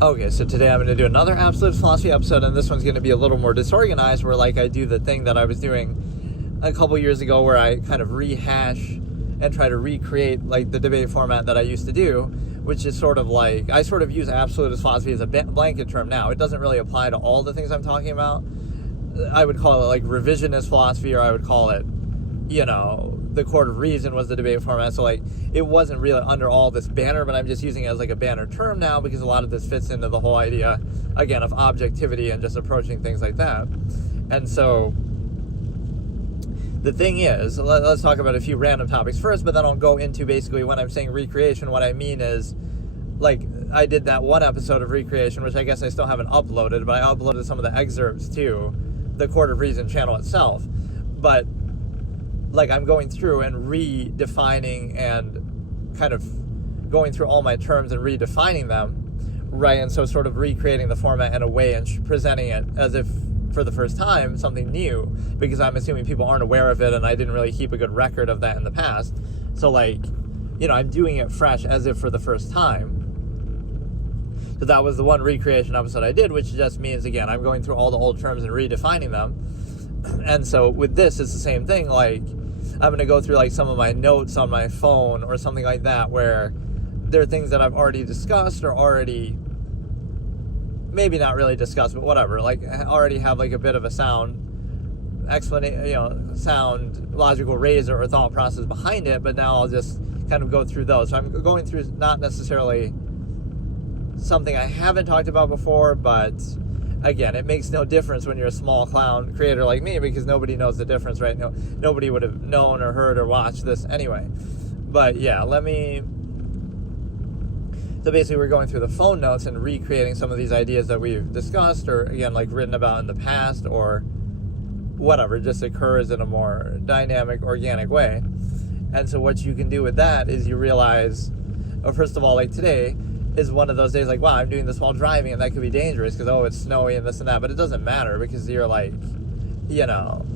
Okay, so today I'm going to do another Absolute Philosophy episode, and this one's going to be a little more disorganized, where like I do the thing that I was doing a couple years ago, where I kind of rehash and try to recreate like the debate format that I used to do, which is sort of like, I sort of use Absolutist philosophy as a blanket term now. It doesn't really apply to all the things I'm talking about. I would call it like revisionist philosophy, or I would call it, you know, the court of reason was the debate format. So like, it wasn't really under all this banner, but I'm just using it as like a banner term now, because a lot of this fits into the whole idea, again, of objectivity and just approaching things like that. And so the thing is, let's talk about a few random topics first, but then I'll go into basically when I'm saying recreation, what I mean is, like, I did that one episode of recreation, which I guess I still haven't uploaded, but I uploaded some of the excerpts to the Court of Reason channel itself. But like, I'm going through and redefining and kind of going through all my terms and redefining them, right? And so sort of recreating the format in a way and presenting it as if for the first time something new, because I'm assuming people aren't aware of it, and I didn't really keep a good record of that in the past. So like, you know, I'm doing it fresh as if for the first time. So that was the one recreation episode I did, which just means, again, I'm going through all the old terms and redefining them. And so with this, it's the same thing. Like, I'm going to go through like some of my notes on my phone or something like that, where there are things that I've already discussed or already, maybe not really discussed, but whatever, like already have like a bit of a sound explanation, you know, sound logical razor or thought process behind it. But now I'll just kind of go through those. So I'm going through not necessarily something I haven't talked about before, but again, it makes no difference when you're a small clown creator like me, because nobody knows the difference, right? Nobody would have known or heard or watched this anyway. But yeah, so basically we're going through the phone notes and recreating some of these ideas that we've discussed, or again, like written about in the past, or whatever, just occurs in a more dynamic, organic way. And so what you can do with that is you realize, first of all, like today is one of those days like, wow, I'm doing this while driving, and that could be dangerous because, oh, it's snowy and this and that, but it doesn't matter, because you're like, you know,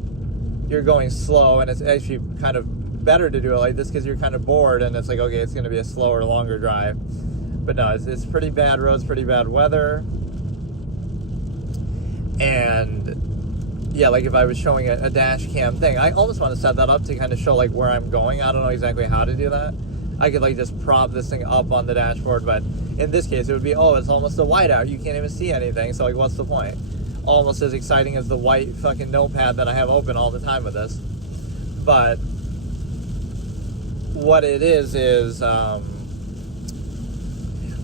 you're going slow, and it's actually kind of better to do it like this because you're kind of bored, and it's like, okay, it's going to be a slower, longer drive. But no, it's pretty bad roads, pretty bad weather. And yeah, like if I was showing a dash cam thing, I almost want to set that up to kind of show like where I'm going. I don't know exactly how to do that. I could like just prop this thing up on the dashboard, but in this case it would be, oh, it's almost a whiteout, you can't even see anything, so like what's the point? Almost as exciting as the white fucking notepad that I have open all the time with this. But what it is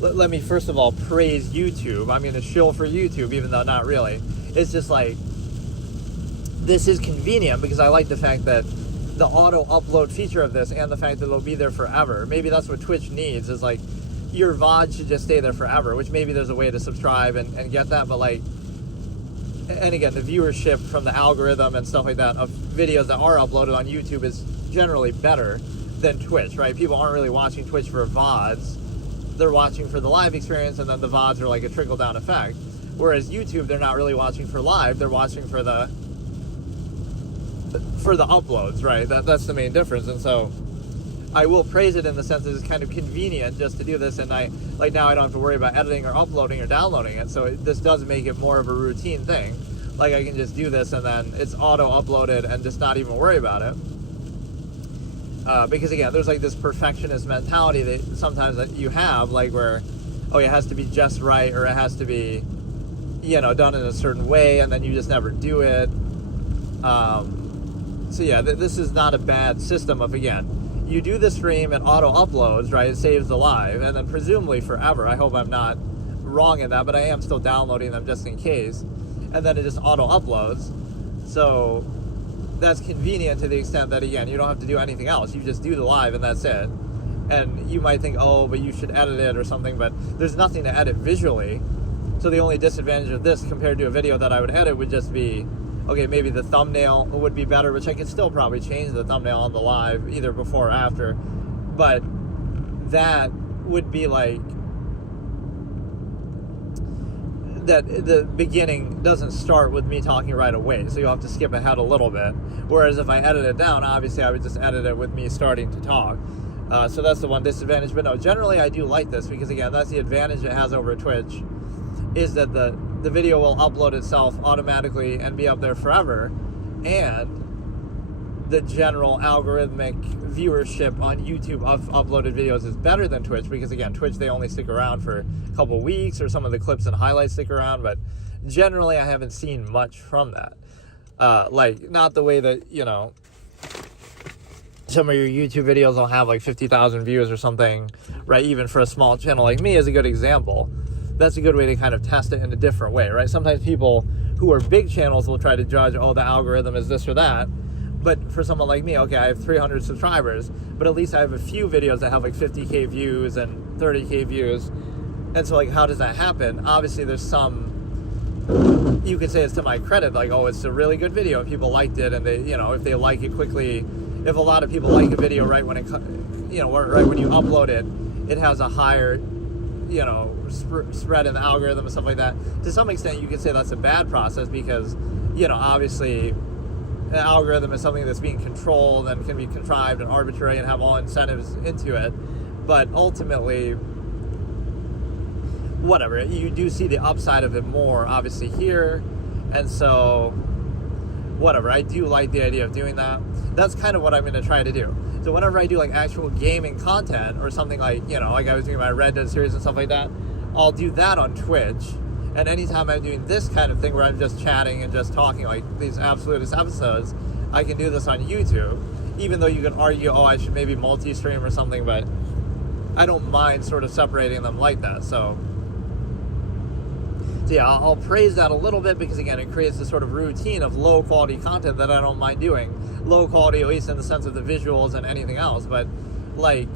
let me first of all praise YouTube. I'm going to shill for YouTube, even though not really. It's just like, this is convenient because I like the fact that the auto upload feature of this, and the fact that it'll be there forever. Maybe that's what Twitch needs, is like, your VOD should just stay there forever, which maybe there's a way to subscribe and get that, but like, and again, the viewership from the algorithm and stuff like that of videos that are uploaded on YouTube is generally better than Twitch, right? People aren't really watching Twitch for VODs. They're watching for the live experience, and then the VODs are like a trickle-down effect. Whereas YouTube, they're not really watching for live, they're watching for the uploads, right? That's the main difference. And so I will praise it in the sense that it's kind of convenient just to do this, and now I don't have to worry about editing or uploading or downloading it. So this does make it more of a routine thing. Like, I can just do this and then it's auto uploaded and just not even worry about it. Because again, there's like this perfectionist mentality that sometimes that you have, like where, oh, it has to be just right, or it has to be, you know, done in a certain way, and then you just never do it. So yeah, this is not a bad system of, again, you do the stream, it auto uploads, right? It saves the live, and then presumably forever. I hope I'm not wrong in that, but I am still downloading them just in case. And then it just auto uploads. So that's convenient to the extent that, again, you don't have to do anything else. You just do the live and that's it. And you might think, oh, but you should edit it or something, but there's nothing to edit visually. So the only disadvantage of this compared to a video that I would edit would just be, okay, maybe the thumbnail would be better, which I could still probably change the thumbnail on the live, either before or after. But that would be like, that the beginning doesn't start with me talking right away, so you'll have to skip ahead a little bit. Whereas if I edit it down, obviously I would just edit it with me starting to talk. So that's the one disadvantage. But no, generally I do like this, because again, that's the advantage it has over Twitch, is that the video will upload itself automatically and be up there forever, and the general algorithmic viewership on YouTube of uploaded videos is better than Twitch, because again, Twitch, they only stick around for a couple weeks, or some of the clips and highlights stick around, but generally I haven't seen much from that. Like, not the way that, you know, some of your YouTube videos will have like 50,000 views or something, right? Even for a small channel like me is a good example. That's a good way to kind of test it in a different way, right? Sometimes people who are big channels will try to judge, oh, the algorithm is this or that. But for someone like me, okay, I have 300 subscribers, but at least I have a few videos that have like 50K views and 30K views. And so, like, how does that happen? Obviously, there's some, you could say it's to my credit, like, oh, it's a really good video and people liked it, and they, you know, if they like it quickly, if a lot of people like a video right when it, you know, right when you upload it, it has a higher, you know, spread in the algorithm and stuff like that. To some extent, you could say that's a bad process, because, you know, obviously, an algorithm is something that's being controlled and can be contrived and arbitrary and have all incentives into it. But ultimately, whatever, you do see the upside of it more, obviously, here. And so, whatever, I do like the idea of doing that. That's kind of what I'm going to try to do. So whenever I do like actual gaming content or something, like, you know, like I was doing my Red Dead series and stuff like that, I'll do that on Twitch. And anytime I'm doing this kind of thing where I'm just chatting and just talking, like these Absolutist episodes, I can do this on YouTube. Even though you could argue, oh, I should maybe multi-stream or something, but I don't mind sort of separating them like that. So yeah, I'll praise that a little bit, because again, it creates this sort of routine of low quality content that I don't mind doing. Low quality, at least in the sense of the visuals and anything else. But like,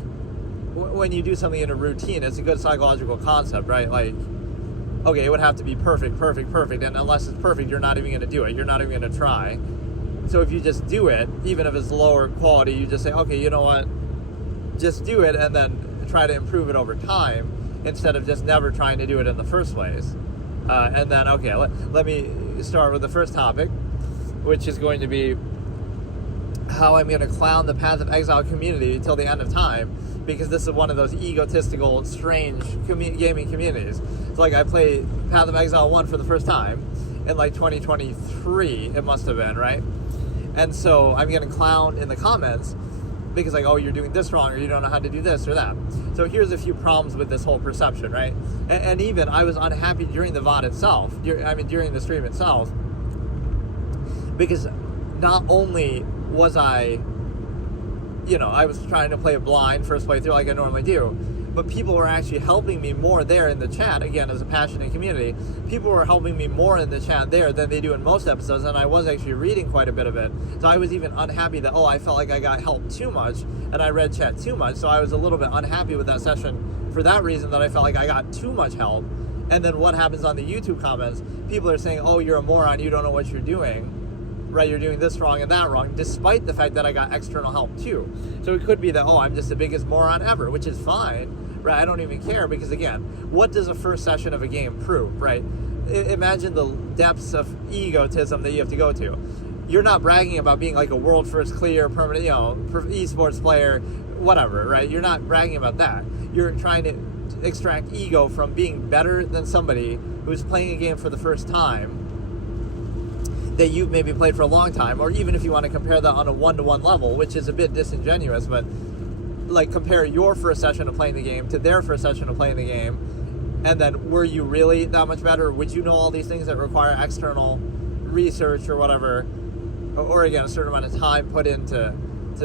when you do something in a routine, it's a good psychological concept, right? Like, okay, it would have to be perfect, and unless it's perfect, you're not even going to do it. You're not even going to try. So if you just do it, even if it's lower quality, you just say, okay, you know what, just do it, and then try to improve it over time, instead of just never trying to do it in the first place. And then, okay, let me start with the first topic, which is going to be how I'm going to clown the Path of Exile community till the end of time, because this is one of those egotistical, strange gaming communities. So, like, I played Path of Exile 1 for the first time in, like, 2023, it must have been, right? And so I'm getting clowned in the comments because, like, oh, you're doing this wrong, or you don't know how to do this or that. So here's a few problems with this whole perception, right? And even I was unhappy during the VOD itself, during the stream itself, because not only was I, you know, I was trying to play a blind first playthrough like I normally do, but people were actually helping me more there in the chat, again, as a passionate community. People were helping me more in the chat there than they do in most episodes, and I was actually reading quite a bit of it. So I was even unhappy that, oh, I felt like I got helped too much, and I read chat too much, so I was a little bit unhappy with that session for that reason, that I felt like I got too much help. And then what happens on the YouTube comments? People are saying, oh, you're a moron, you don't know what you're doing. Right, you're doing this wrong and that wrong, despite the fact that I got external help too. So it could be that, oh, I'm just the biggest moron ever, which is fine, right? I don't even care, because again, what does a first session of a game prove, right? Imagine the depths of egotism that you have to go to. You're not bragging about being like a world first clear, permanent, you know, esports player, whatever, right? You're not bragging about that. You're trying to extract ego from being better than somebody who's playing a game for the first time that you've maybe played for a long time, or even if you want to compare that on a one-to-one level, which is a bit disingenuous, but like, compare your first session of playing the game to their first session of playing the game, and then were you really that much better? Would you know all these things that require external research or whatever, or again, a certain amount of time put in to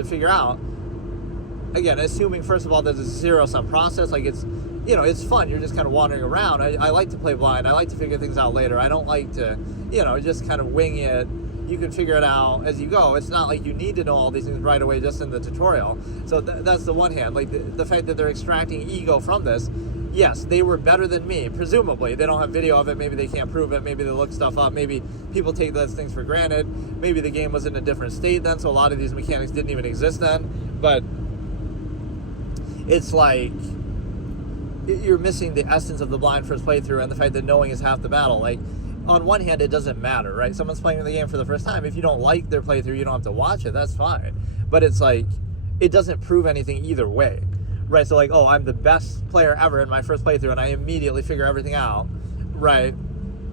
figure out? Again, assuming first of all there's a zero-sum process, like, it's, you know, it's fun, you're just kind of wandering around. I like to play blind, I like to figure things out later, I don't like to, you know, just kind of wing it. You can figure it out as you go. It's not like you need to know all these things right away just in the tutorial. So that's the one hand, like the fact that they're extracting ego from this. Yes, they were better than me, presumably. They don't have video of it, maybe they can't prove it, maybe they look stuff up, maybe people take those things for granted, maybe the game was in a different state then, so a lot of these mechanics didn't even exist then. But it's like, you're missing the essence of the blind first playthrough, and the fact that knowing is half the battle. Like, on one hand, it doesn't matter, right? Someone's playing the game for the first time. If you don't like their playthrough, you don't have to watch it. That's fine. But it's like, it doesn't prove anything either way, right? So like, oh, I'm the best player ever in my first playthrough, and I immediately figure everything out. right?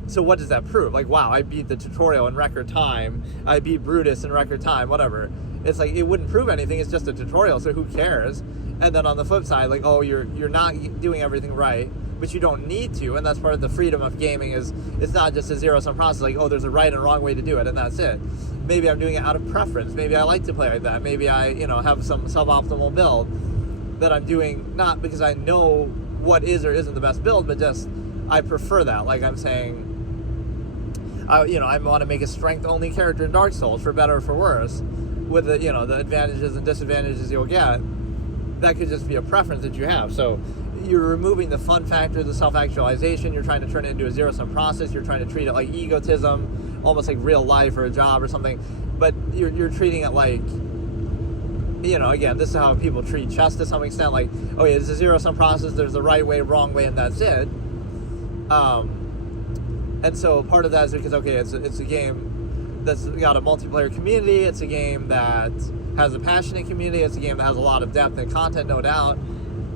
So what does that prove? Like, wow, I beat the tutorial in record time. I beat Brutus in record time, whatever. It's like, it wouldn't prove anything. It's just a tutorial, so who cares? And then on the flip side, like, oh, you're not doing everything right, but you don't need to. And that's part of the freedom of gaming, is it's not just a zero-sum process. Like, oh, there's a right and wrong way to do it, and that's it. Maybe I'm doing it out of preference. Maybe I like to play like that. Maybe I, have some suboptimal build that I'm doing, not because I know what is or isn't the best build, but just I prefer that. Like I'm saying, I want to make a strength-only character in Dark Souls, for better or for worse, with the, the advantages and disadvantages you'll get. That could just be a preference that you have. So you're removing the fun factor, the self-actualization. You're trying to turn it into a zero-sum process. You're trying to treat it like egotism, almost like real life or a job or something. But you're treating it like, again, this is how people treat chess to some extent. Like, oh yeah, it's a zero-sum process. There's the right way, wrong way, and that's it. And so part of that is because, okay, it's a game that's got a multiplayer community. It's a game that has a passionate community. It's a game that has a lot of depth and content, no doubt.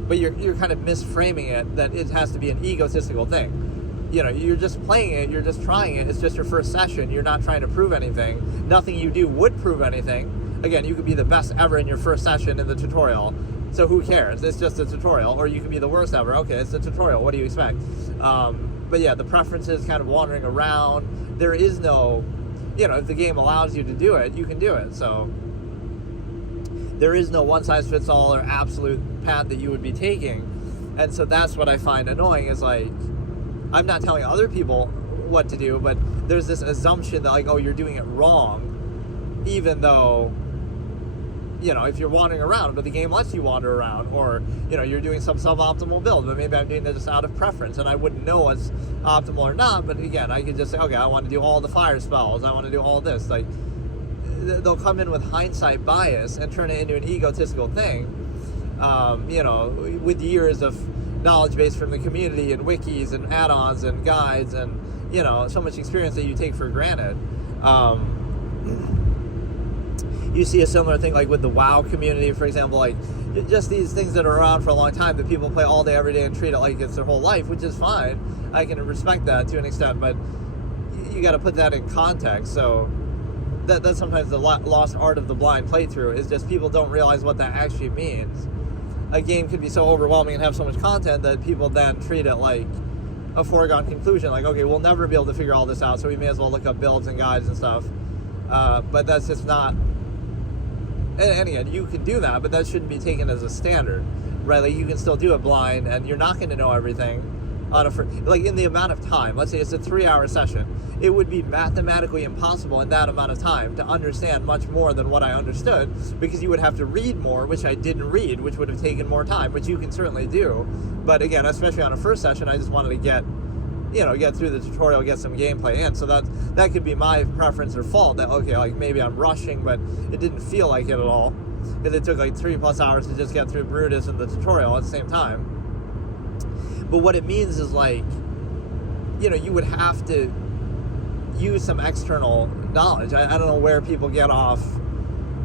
But you're kind of misframing it, that it has to be an egotistical thing. You're just playing it. You're just trying it. It's just your first session. You're not trying to prove anything. Nothing you do would prove anything. Again, you could be the best ever in your first session in the tutorial. So who cares? It's just a tutorial. Or you could be the worst ever. Okay, it's a tutorial. What do you expect? But yeah, the preferences kind of wandering around. There is no, if the game allows you to do it, you can do it. So there is no one-size-fits-all or absolute path that you would be taking. And so that's what I find annoying, is like, I'm not telling other people what to do, but there's this assumption that, like, oh, you're doing it wrong, even though, if you're wandering around, but the game lets you wander around, or, you're doing some suboptimal build, but maybe I'm doing that just out of preference, and I wouldn't know what's optimal or not, but again, I could just say, okay, I want to do all the fire spells, I want to do all this. Like, they'll come in with hindsight bias and turn it into an egotistical thing, with years of knowledge base from the community and wikis and add-ons and guides and, so much experience that you take for granted. You see a similar thing like with the WoW community, for example, like just these things that are around for a long time that people play all day, every day, and treat it like it's their whole life, which is fine. I can respect that to an extent, but you got to put that in context. So that's sometimes the lost art of the blind playthrough, is just people don't realize what that actually means. A game could be so overwhelming and have so much content that people then treat it like a foregone conclusion. Like, okay, we'll never be able to figure all this out, so we may as well look up builds and guides and stuff. But that's just not... And again, you can do that, but that shouldn't be taken as a standard, right? Like, you can still do it blind, and you're not going to know everything like in the amount of time. Let's say it's a 3-hour session. It would be mathematically impossible in that amount of time to understand much more than what I understood, because you would have to read more, which I didn't read, which would have taken more time, which you can certainly do. But again, especially on a first session, I just wanted to get through the tutorial, get some gameplay in. So that could be my preference or fault, that, okay, like maybe I'm rushing, but it didn't feel like it at all, because it took like 3+ hours to just get through Brutus and the tutorial at the same time. But what it means is, like, you would have to use some external knowledge. I don't know where people get off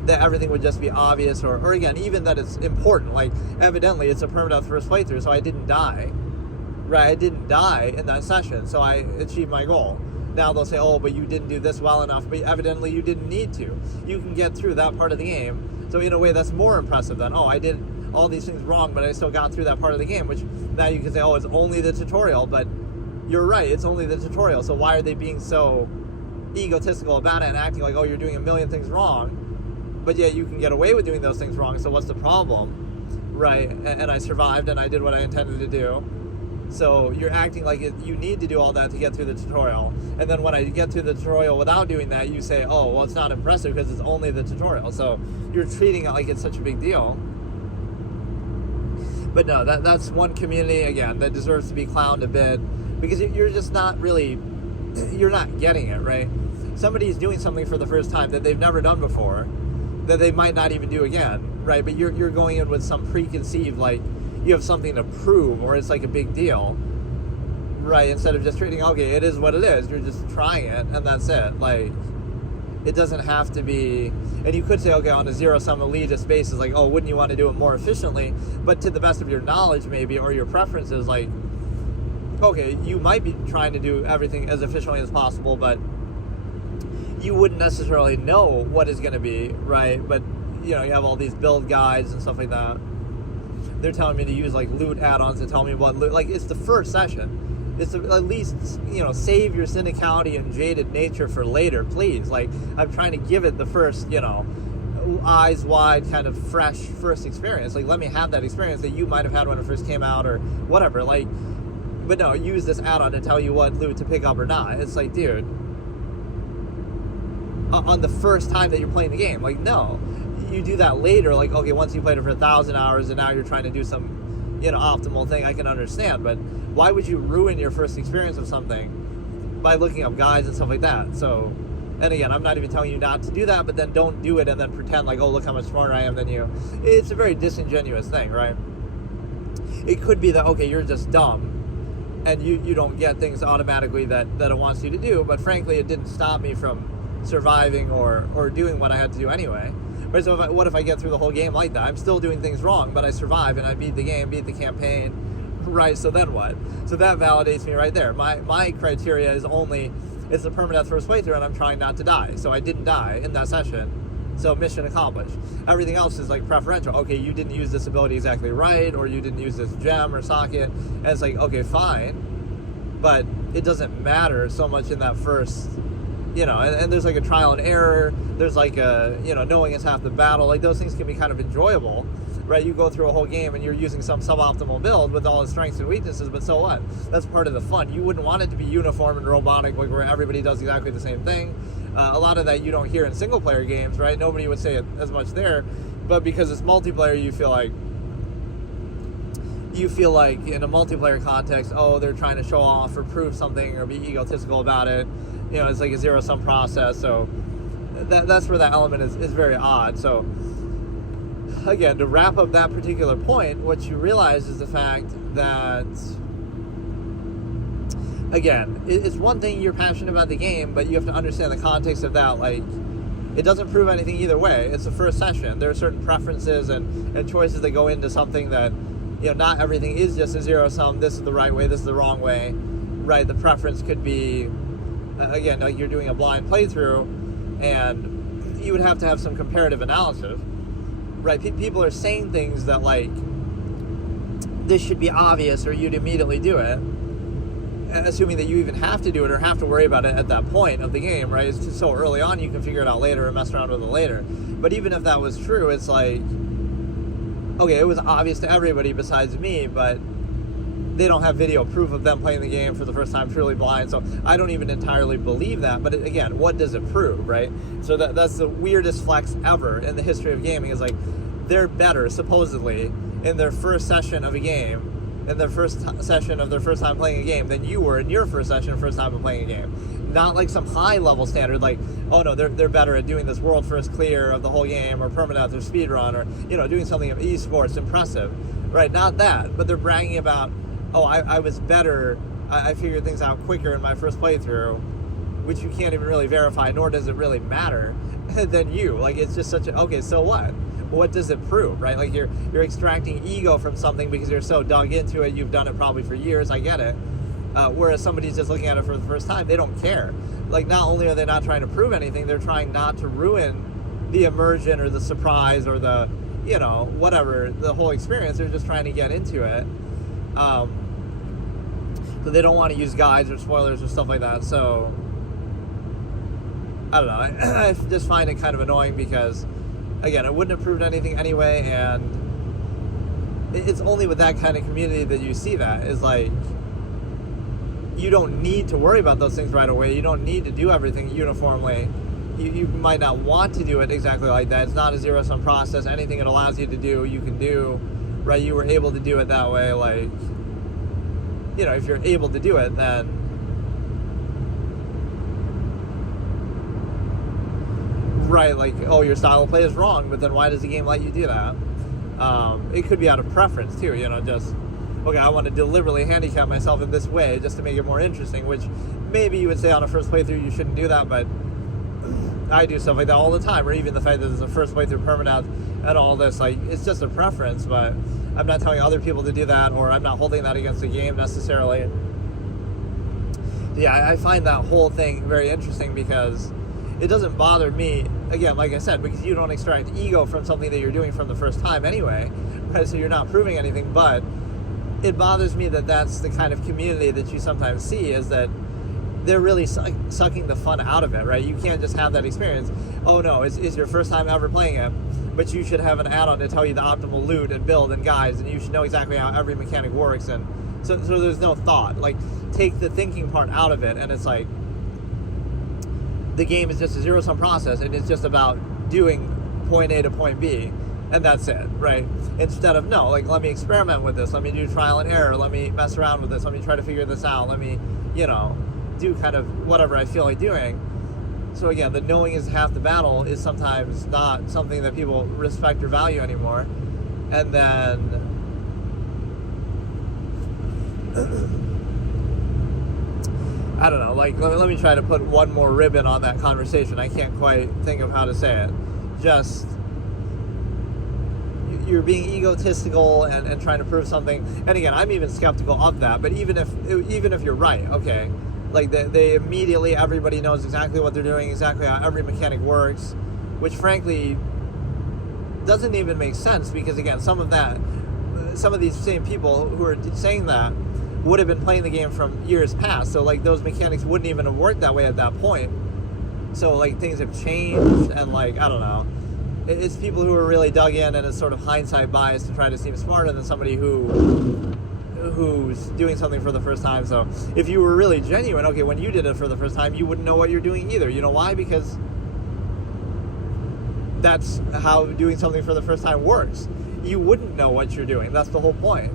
that everything would just be obvious, or again, even that it's important. Like, evidently it's a permadeath first playthrough, so I didn't die. Right, I didn't die in that session, so I achieved my goal. Now they'll say, oh, but you didn't do this well enough, but evidently you didn't need to. You can get through that part of the game. So in a way, that's more impressive than, oh, I did all these things wrong, but I still got through that part of the game, which now you can say, oh, it's only the tutorial, but you're right, it's only the tutorial. So why are they being so egotistical about it and acting like, oh, you're doing a million things wrong, but yet you can get away with doing those things wrong, so what's the problem, right? And I survived, and I did what I intended to do. So you're acting like you need to do all that to get through the tutorial. And then when I get through the tutorial without doing that, you say, oh, well, it's not impressive because it's only the tutorial. So you're treating it like it's such a big deal. But no, that's one community, again, that deserves to be clowned a bit, because you're just not really, you're not getting it, right? Somebody's doing something for the first time that they've never done before, that they might not even do again, right? But you're going in with some preconceived, like, you have something to prove, or it's like a big deal, right? Instead of just treating, okay, it is what it is, you're just trying it, and that's it. Like, it doesn't have to be, and you could say, okay, on a zero-sum elitist basis, like, oh, wouldn't you want to do it more efficiently? But to the best of your knowledge, maybe, or your preferences, like, okay, you might be trying to do everything as efficiently as possible, but you wouldn't necessarily know what is going to be, right? But, you have all these build guides and stuff like that. They're telling me to use, like, loot add-ons to tell me what loot. Like, it's the first session. It's at least, save your cynicality and jaded nature for later, please. Like, I'm trying to give it the first, eyes wide, kind of fresh first experience. Like, let me have that experience that you might have had when it first came out or whatever. Like, but no, use this add-on to tell you what loot to pick up or not. It's like, dude, on the first time that you're playing the game, like, no. You do that later, like, okay, once you played it for 1,000 hours and now you're trying to do some, optimal thing, I can understand. But why would you ruin your first experience of something by looking up guides and stuff like that? So, and again, I'm not even telling you not to do that, but then don't do it and then pretend like, oh, look how much smarter I am than you. It's a very disingenuous thing, right? It could be that, okay, you're just dumb and you don't get things automatically that it wants you to do, but frankly, it didn't stop me from surviving or doing what I had to do anyway. Right, so what if I get through the whole game like that? I'm still doing things wrong, but I survive and I beat the game, beat the campaign, right? So then what? So that validates me right there. My criteria is only, it's a permadeath first playthrough and I'm trying not to die. So I didn't die in that session. So mission accomplished. Everything else is like preferential. Okay, you didn't use this ability exactly right, or you didn't use this gem or socket. And it's like, okay, fine. But it doesn't matter so much in that first, and there's like a trial and error. There's like a, knowing is half the battle. Like, those things can be kind of enjoyable, right? You go through a whole game and you're using some suboptimal build with all its strengths and weaknesses, but so what? That's part of the fun. You wouldn't want it to be uniform and robotic, like where everybody does exactly the same thing. A lot of that you don't hear in single player games, right? Nobody would say it as much there, but because it's multiplayer, you feel like in a multiplayer context, oh, they're trying to show off or prove something or be egotistical about it. It's like a zero-sum process, so that's where that element is very odd. So, again, to wrap up that particular point, what you realize is the fact that, again, it's one thing you're passionate about the game, but you have to understand the context of that. Like, it doesn't prove anything either way. It's the first session. There are certain preferences and choices that go into something that, not everything is just a zero-sum, this is the right way, this is the wrong way, right? The preference could be, again, like you're doing a blind playthrough, and you would have to have some comparative analysis, right? People are saying things that, like, this should be obvious or you'd immediately do it, assuming that you even have to do it or have to worry about it at that point of the game, right? It's just so early on, you can figure it out later or mess around with it later. But even if that was true, it's like, okay, it was obvious to everybody besides me, but they don't have video proof of them playing the game for the first time truly blind, so I don't even entirely believe that. But again, what does it prove, right? So that's the weirdest flex ever in the history of gaming, is like, they're better, supposedly, in their first session of a game, in their first session of their first time playing a game, than you were in your first session, first time of playing a game. Not like some high level standard, like, oh no, they're better at doing this world first clear of the whole game, or permadeath, or speedrun, or, doing something of esports impressive, right? Not that, but they're bragging about, oh, I was better, I figured things out quicker in my first playthrough, which you can't even really verify, nor does it really matter, than you. Like, it's just such a, okay, so what? What does it prove, right? Like, you're extracting ego from something because you're so dug into it, you've done it probably for years, I get it. Whereas somebody's just looking at it for the first time, they don't care. Like, not only are they not trying to prove anything, they're trying not to ruin the immersion or the surprise or the, whatever, the whole experience. They're just trying to get into it. So they don't want to use guides or spoilers or stuff like that. So, I don't know. I just find it kind of annoying because, again, it wouldn't have proved anything anyway, and it's only with that kind of community that you see that. Is like, you don't need to worry about those things right away. You don't need to do everything uniformly. You might not want to do it exactly like that. It's not a zero-sum process. Anything it allows you to do, you can do, right? You were able to do it that way. Like, if you're able to do it, then right, like, oh, your style of play is wrong, but then why does the game let you do that? It could be out of preference too, just, okay, I want to deliberately handicap myself in this way just to make it more interesting, which maybe you would say on a first playthrough you shouldn't do that, but I do stuff like that all the time. Or even the fact that there's a first playthrough permadeath and all this, like, it's just a preference, but I'm not telling other people to do that, or I'm not holding that against the game necessarily. Yeah, I find that whole thing very interesting because it doesn't bother me, again, like I said, because you don't extract ego from something that you're doing from the first time anyway, right? So you're not proving anything, but it bothers me that that's the kind of community that you sometimes see, is that they're really sucking the fun out of it, right? You can't just have that experience. Oh no, it's your first time ever playing it, but you should have an add-on to tell you the optimal loot and build and guides, and you should know exactly how every mechanic works, and so there's no thought. Like, take the thinking part out of it, and it's like the game is just a zero-sum process, and it's just about doing point A to point B, and that's it, right? Instead of, no, like, let me experiment with this, let me do trial and error, let me mess around with this, let me try to figure this out, let me, do kind of whatever I feel like doing. So again, the knowing is half the battle is sometimes not something that people respect or value anymore. And then I don't know, like, let me try to put one more ribbon on that conversation. I can't quite think of how to say it. Just, you're being egotistical and trying to prove something. And again, I'm even skeptical of that, but even if you're right, okay, like they immediately, everybody knows exactly what they're doing, exactly how every mechanic works, which frankly doesn't even make sense, because again, some of these same people who are saying that would have been playing the game from years past, so like those mechanics wouldn't even have worked that way at that point. So like things have changed, and like, I don't know, it's people who are really dug in, and it's sort of hindsight bias to try to seem smarter than somebody who's doing something for the first time. So if you were really genuine, okay, when you did it for the first time, you wouldn't know what you're doing either. You know why? Because that's how doing something for the first time works. You wouldn't know what you're doing. That's the whole point,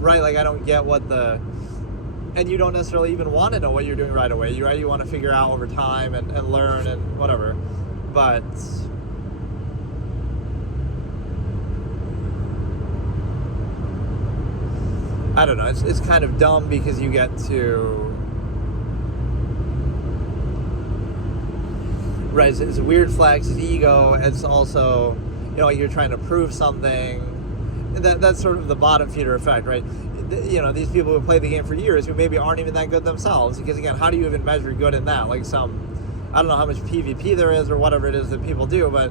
right? Like, I don't get and you don't necessarily even want to know what you're doing right away. You want to figure out over time and learn and whatever. But I don't know, it's kind of dumb, because you get to, right, it's a weird flex, it's ego, it's also, like you're trying to prove something. That's sort of the bottom feeder effect, right? These people who play the game for years who maybe aren't even that good themselves, because again, how do you even measure good in that? Like, I don't know how much PvP there is or whatever it is that people do, but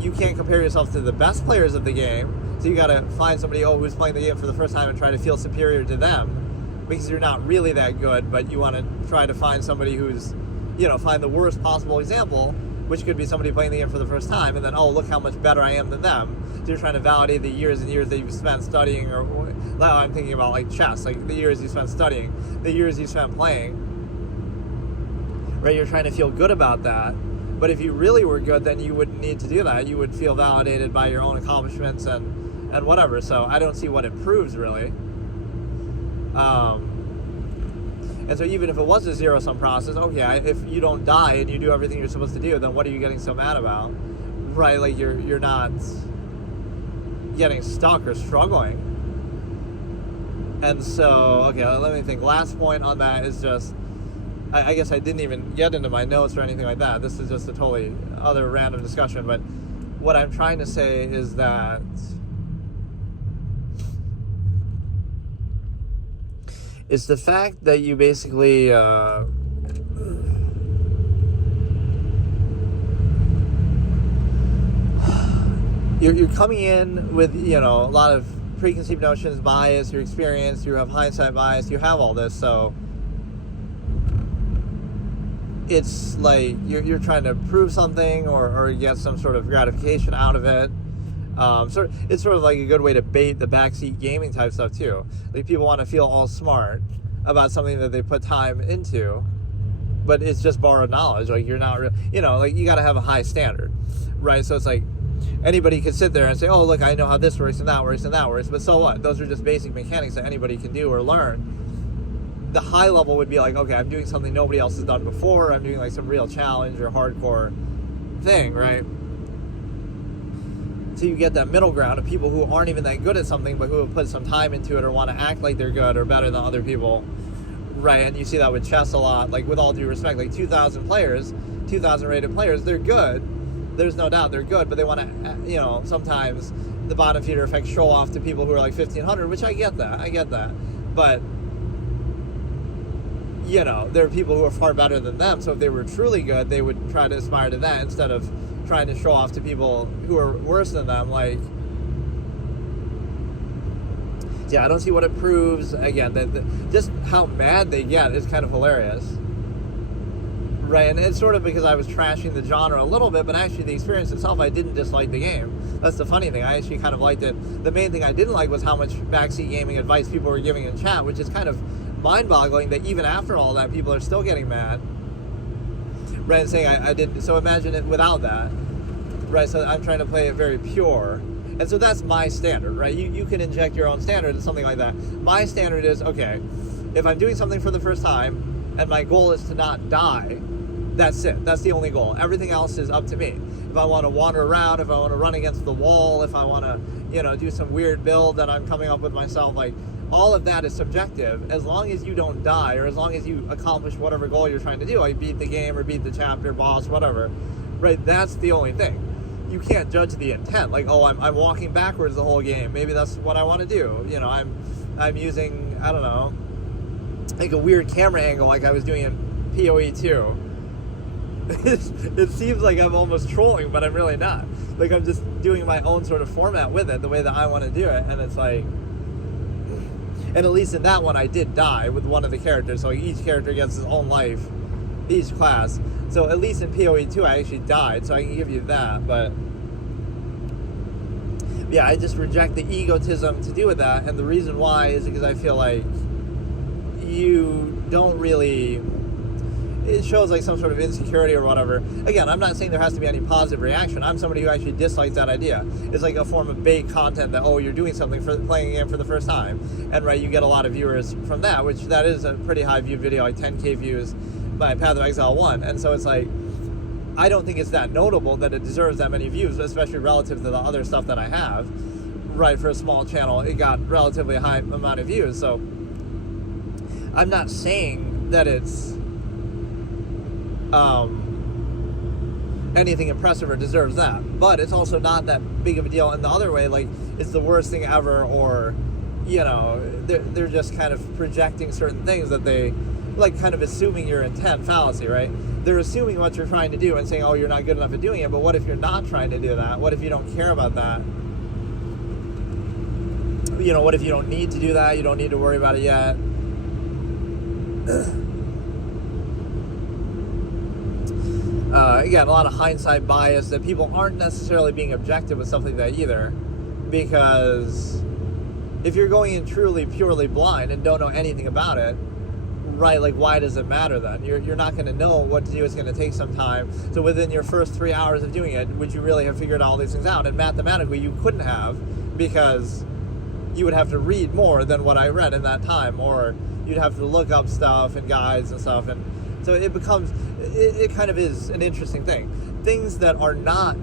you can't compare yourself to the best players of the game. So you gotta find somebody who's playing the game for the first time and try to feel superior to them, because you're not really that good, but you want to try to find somebody who's, find the worst possible example, which could be somebody playing the game for the first time, and then, look how much better I am than them. So you're trying to validate the years and years that you've spent studying, or now I'm thinking about like chess, like the years you spent studying, the years you spent playing, right? You're trying to feel good about that. But if you really were good, then you wouldn't need to do that. You would feel validated by your own accomplishments and whatever. So I don't see what it proves, really. And so even if it was a zero-sum process, okay, if you don't die and you do everything you're supposed to do, then what are you getting so mad about? Right? Like, you're not getting stuck or struggling. And so, okay, let me think. Last point on that is just, I guess I didn't even get into my notes or anything like that. This is just a totally other random discussion. But what I'm trying to say is that it's the fact that you basically you're coming in with a lot of preconceived notions, bias, your experience, you have hindsight bias, you have all this, so it's like you're trying to prove something or get some sort of gratification out of it. So it's sort of like a good way to bait the backseat gaming type stuff too. Like, people want to feel all smart about something that they put time into, but it's just borrowed knowledge. Like, you're not like, you got to have a high standard, right? So it's like anybody could sit there and say, oh, look, I know how this works and that works and that works, but so what? Those are just basic mechanics that anybody can do or learn. The high level would be like, okay, I'm doing something nobody else has done before. I'm doing like some real challenge or hardcore thing, right? So you get that middle ground of people who aren't even that good at something, but who have put some time into it or want to act like they're good or better than other people, right? And you see that with chess a lot. Like, with all due respect, like 2,000 rated players, they're good. There's no doubt they're good, but they want to, sometimes the bottom feeder effect show off to people who are like 1,500, which I get that. But there are people who are far better than them. So if they were truly good, they would try to aspire to that instead of trying to show off to people who are worse than them. Like, yeah, I don't see what it proves. Again, that just how mad they get is kind of hilarious. Right, and it's sort of because I was trashing the genre a little bit, but actually the experience itself, I didn't dislike the game. That's the funny thing. I actually kind of liked it. The main thing I didn't like was how much backseat gaming advice people were giving in chat, which is kind of mind-boggling that even after all that, people are still getting mad. Right, and saying I didn't. So imagine it without that. Right, so I'm trying to play it very pure. And so that's my standard, right? You can inject your own standard in something like that. My standard is, okay, if I'm doing something for the first time and my goal is to not die, that's it. That's the only goal. Everything else is up to me. If I want to wander around, if I want to run against the wall, if I want to, do some weird build that I'm coming up with myself, like, all of that is subjective. As long as you don't die, or as long as you accomplish whatever goal you're trying to do, like beat the game or beat the chapter, boss, whatever, right? That's the only thing. You can't judge the intent. Like, oh, I'm walking backwards the whole game. Maybe that's what I want to do. I'm using, I don't know, like a weird camera angle like I was doing in PoE 2. It seems like I'm almost trolling, but I'm really not. Like, I'm just doing my own sort of format with it, the way that I want to do it, and it's like... And at least in that one, I did die with one of the characters, so each character gets his own life, each class. So at least in PoE 2, I actually died, so I can give you that, but... Yeah, I just reject the egotism to do with that, and the reason why is because I feel like you don't really... It shows like some sort of insecurity or whatever. Again, I'm not saying there has to be any positive reaction. I'm somebody who actually dislikes that idea. It's like a form of bait content that, oh, you're doing something for playing a game for the first time. And right, you get a lot of viewers from that, which that is a pretty high viewed video, like 10K views by Path of Exile 1. And so it's like, I don't think it's that notable that it deserves that many views, especially relative to the other stuff that I have. Right, for a small channel, it got relatively high amount of views. So I'm not saying that it's anything impressive or deserves that, but it's also not that big of a deal in the other way, like it's the worst thing ever, or they're just kind of projecting certain things that they like, kind of assuming your intent fallacy, right? They're assuming what you're trying to do and saying, oh, you're not good enough at doing it. But what if you're not trying to do that? What if you don't care about that? What if you don't need to do that? You don't need to worry about it yet. Again, a lot of hindsight bias, that people aren't necessarily being objective with stuff like that either, because if you're going in truly, purely blind and don't know anything about it, right, like, why does it matter then? You're not going to know what to do. It's going to take some time. So within your first 3 hours of doing it, would you really have figured all these things out? And mathematically, you couldn't have, because you would have to read more than what I read in that time, or you'd have to look up stuff and guides and stuff, and so it becomes, it kind of is an interesting thing. Things that are not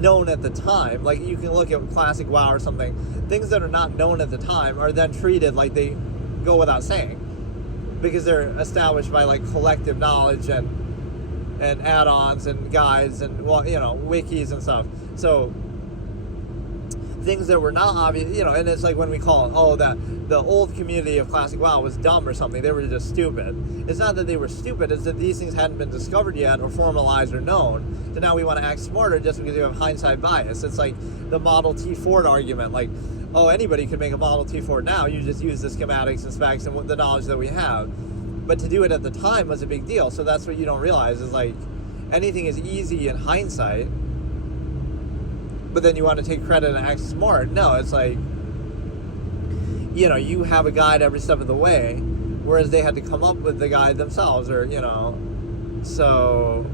known at the time, like you can look at Classic WoW or something, things that are not known at the time are then treated like they go without saying, because they're established by like collective knowledge and add-ons and guides and, well, wikis and stuff. So things that were not obvious, and it's like when we call it, oh, that the old community of Classic WoW was dumb or something, they were just stupid. It's not that they were stupid, it's that these things hadn't been discovered yet or formalized or known. So now we want to act smarter just because you have hindsight bias. It's like the Model T Ford argument, like, oh, anybody could make a Model T Ford now, you just use the schematics and specs and the knowledge that we have. But to do it at the time was a big deal, so that's what you don't realize, is like, anything is easy in hindsight, but then you want to take credit and act smart. No, it's like, you have a guide every step of the way, whereas they had to come up with the guide themselves, or, so...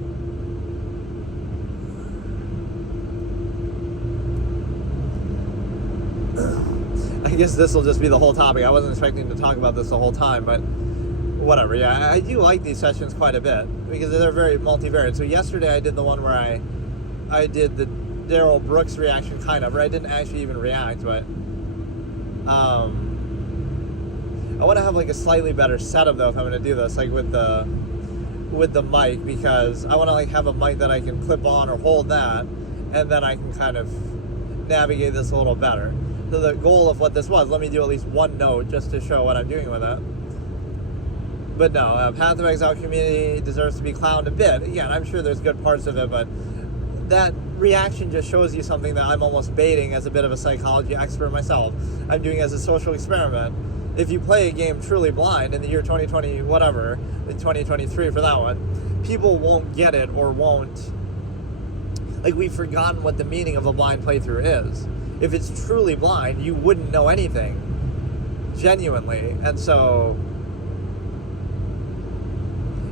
I guess this will just be the whole topic. I wasn't expecting to talk about this the whole time, but whatever. Yeah, I do like these sessions quite a bit, because they're very multivariate. So yesterday I did the one where I did the Daryl Brooks reaction, kind of, where I didn't actually even react, but I want to have like a slightly better setup though if I'm going to do this, like with the mic, because I want to like have a mic that I can clip on or hold that, and then I can kind of navigate this a little better. So the goal of what this was, let me do at least one note just to show what I'm doing with it. But no, Path of Exile community deserves to be clowned a bit. Again, I'm sure there's good parts of it, but that reaction just shows you something that I'm almost baiting as a bit of a psychology expert myself. I'm doing as a social experiment. If you play a game truly blind in the year 2020, whatever, in 2023 for that one, people won't get it or won't. Like, we've forgotten what the meaning of a blind playthrough is. If it's truly blind, you wouldn't know anything, genuinely. And so,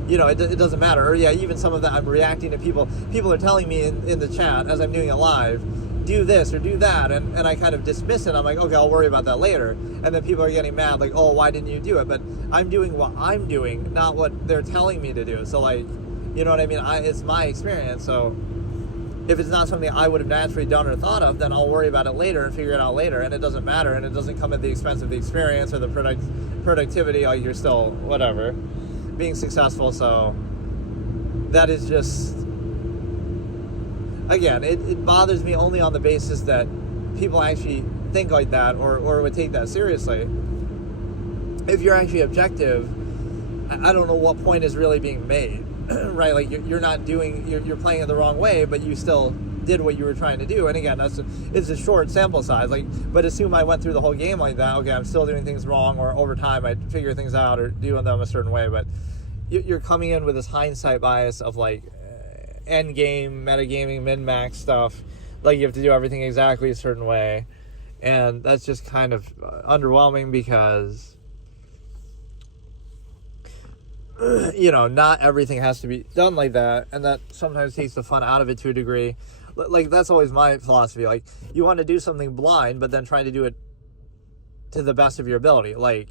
you know, it doesn't matter. Or yeah, even some of that, I'm reacting to people. People are telling me in the chat as I'm doing it live, do this or do that, and I kind of dismiss it. I'm like, okay, I'll worry about that later. And then people are getting mad, like, oh, why didn't you do it? But I'm doing what I'm doing, not what they're telling me to do. So, like, you know what I mean? It's my experience. So if it's not something I would have naturally done or thought of, then I'll worry about it later and figure it out later. And it doesn't matter, and it doesn't come at the expense of the experience or the productivity. Like, you're still, whatever, being successful. So that is just, again, it bothers me only on the basis that people actually think like that or would take that seriously. If you're actually objective, I don't know what point is really being made, right? Like, you're not doing, you're playing it the wrong way, but you still did what you were trying to do. And again, it's a short sample size. Like, but assume I went through the whole game like that. Okay, I'm still doing things wrong, or over time I figure things out or doing them a certain way. But you're coming in with this hindsight bias of, like, end game, metagaming, min-max stuff. Like, you have to do everything exactly a certain way. And that's just kind of underwhelming because, you know, not everything has to be done like that. And that sometimes takes the fun out of it to a degree. Like, that's always my philosophy. Like, you want to do something blind, but then trying to do it to the best of your ability. Like,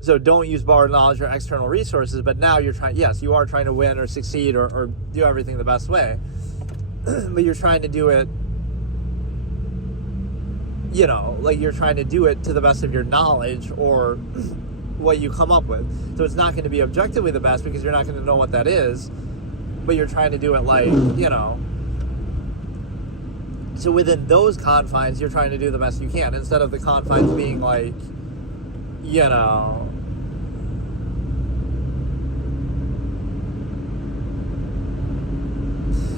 so don't use borrowed knowledge or external resources, but now you're trying, yes, you are trying to win or succeed or do everything the best way. But you're trying to do it, you know, like, you're trying to do it to the best of your knowledge or what you come up with. So it's not going to be objectively the best because you're not going to know what that is, but you're trying to do it, like, you know. So within those confines, you're trying to do the best you can, instead of the confines being like, you know,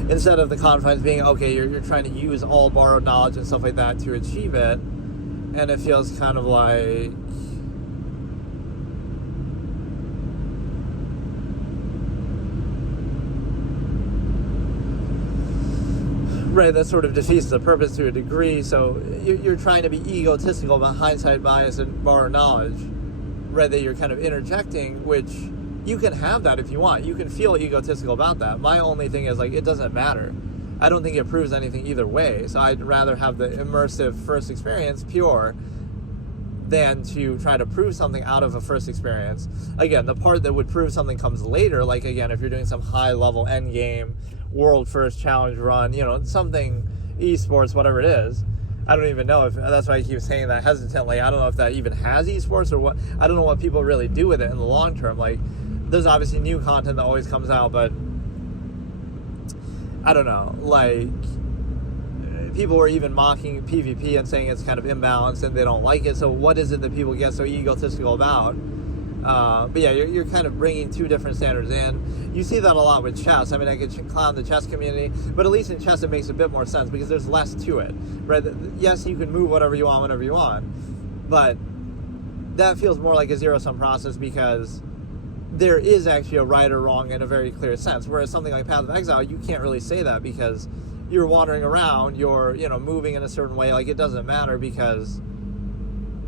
instead of the confines being, okay, you're trying to use all borrowed knowledge and stuff like that to achieve it, and it feels kind of like, right, that sort of defeats the purpose to a degree. So you're trying to be egotistical about hindsight bias and borrowed knowledge, right, that you're kind of interjecting, which you can have that if you want. You can feel egotistical about that. My only thing is, like, it doesn't matter. I don't think it proves anything either way. So I'd rather have the immersive first experience pure than to try to prove something out of a first experience. Again, the part that would prove something comes later. Like, again, if you're doing some high level end game, world first challenge run, you know, something esports, whatever it is. I don't even know if, that's why I keep saying that hesitantly. I don't know if that even has esports or what. I don't know what people really do with it in the long term. Like, there's obviously new content that always comes out, but I don't know. Like, people were even mocking PvP and saying it's kind of imbalanced and they don't like it. So what is it that people get so egotistical about? But yeah, you're kind of bringing two different standards in. You see that a lot with chess. I mean, I could clown the chess community, but at least in chess it makes a bit more sense because there's less to it, right? Yes, you can move whatever you want whenever you want, but that feels more like a zero-sum process because there is actually a right or wrong in a very clear sense. Whereas something like Path of Exile, you can't really say that because you're wandering around, you're, you know, moving in a certain way. Like, it doesn't matter because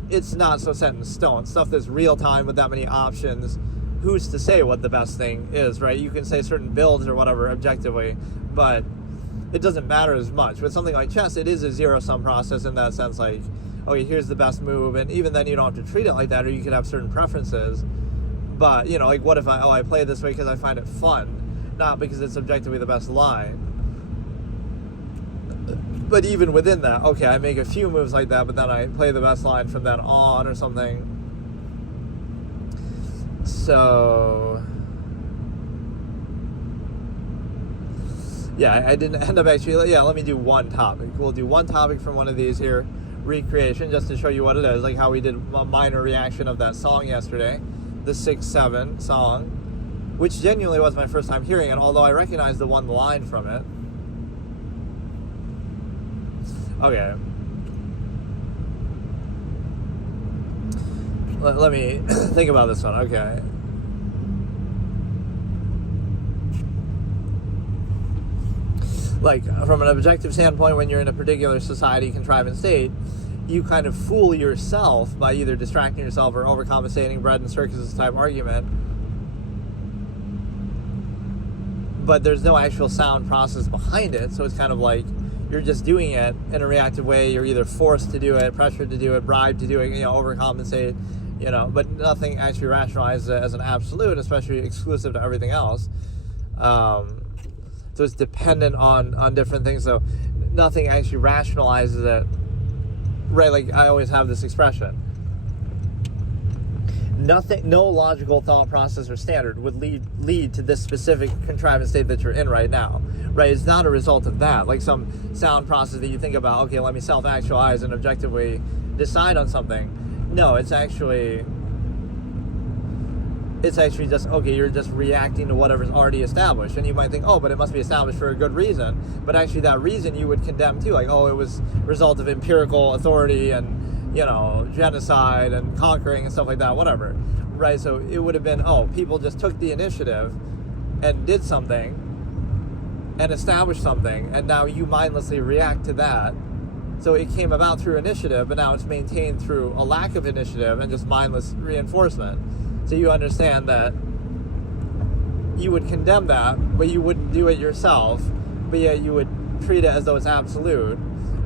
it's not so set in stone. Stuff that's real time with that many options, who's to say what the best thing is, right? You can say certain builds or whatever objectively, but it doesn't matter as much. With something like chess, it is a zero-sum process in that sense, like, okay, here's the best move, and even then you don't have to treat it like that, or you could have certain preferences. But, you know, like, what if I play it this way because I find it fun, not because it's objectively the best line. But even within that, okay, I make a few moves like that, but then I play the best line from then on or something. So, yeah, I didn't end up actually, yeah, let me do one topic. We'll do one topic from one of these here, recreation, just to show you what it is, like how we did a minor reaction of that song yesterday, the 6-7 song, which genuinely was my first time hearing it, although I recognized the one line from it. Okay. Let me think about this one. Okay. Like, from an objective standpoint, when you're in a particular society contrivance state, you kind of fool yourself by either distracting yourself or overcompensating, bread and circuses type argument. But there's no actual sound process behind it, so it's kind of like you're just doing it in a reactive way. You're either forced to do it, pressured to do it, bribed to do it, overcompensate, but nothing actually rationalizes it as an absolute, especially exclusive to everything else. So it's dependent on different things, so nothing actually rationalizes it. Right, like I always have this expression. No logical thought process or standard would lead to this specific contrivance state that you're in right now. Right, it's not a result of that. Like some sound process that you think about, okay, let me self-actualize and objectively decide on something. No, it's actually just, okay, you're just reacting to whatever's already established. And you might think, oh, but it must be established for a good reason. But actually that reason you would condemn too. Like, oh, it was a result of empirical authority and, genocide and conquering and stuff like that, whatever. Right? So it would have been, oh, people just took the initiative and did something and established something. And now you mindlessly react to that. So it came about through initiative, but now it's maintained through a lack of initiative and just mindless reinforcement. So you understand that you would condemn that, but you wouldn't do it yourself, but yet you would treat it as though it's absolute.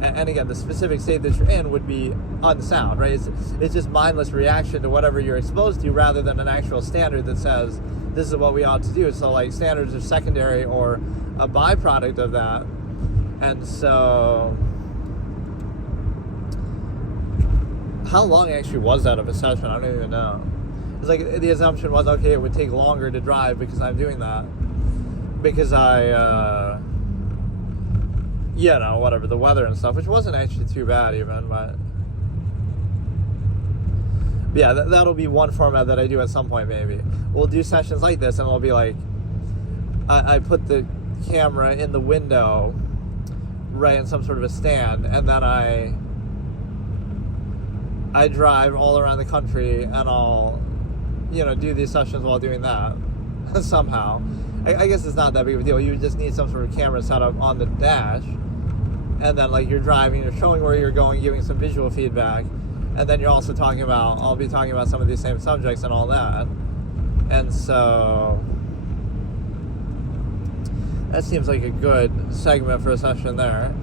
And again, the specific state that you're in would be unsound, right? It's just mindless reaction to whatever you're exposed to rather than an actual standard that says this is what we ought to do. So like standards are secondary or a byproduct of that. And so how long actually was that of a session? I don't even know. It's like the assumption was, okay, it would take longer to drive because I'm doing that. Because whatever, the weather and stuff, which wasn't actually too bad even, but yeah, that'll be one format that I do at some point maybe. We'll do sessions like this and it'll be like, I put the camera in the window, right, in some sort of a stand, and then I drive all around the country and I'll do these sessions while doing that somehow. I guess it's not that big of a deal. You just need some sort of camera set up on the dash, and then like you're driving, you're showing where you're going, giving some visual feedback, and then you're also I'll be talking about some of these same subjects and all that. And so that seems like a good segment for a session there.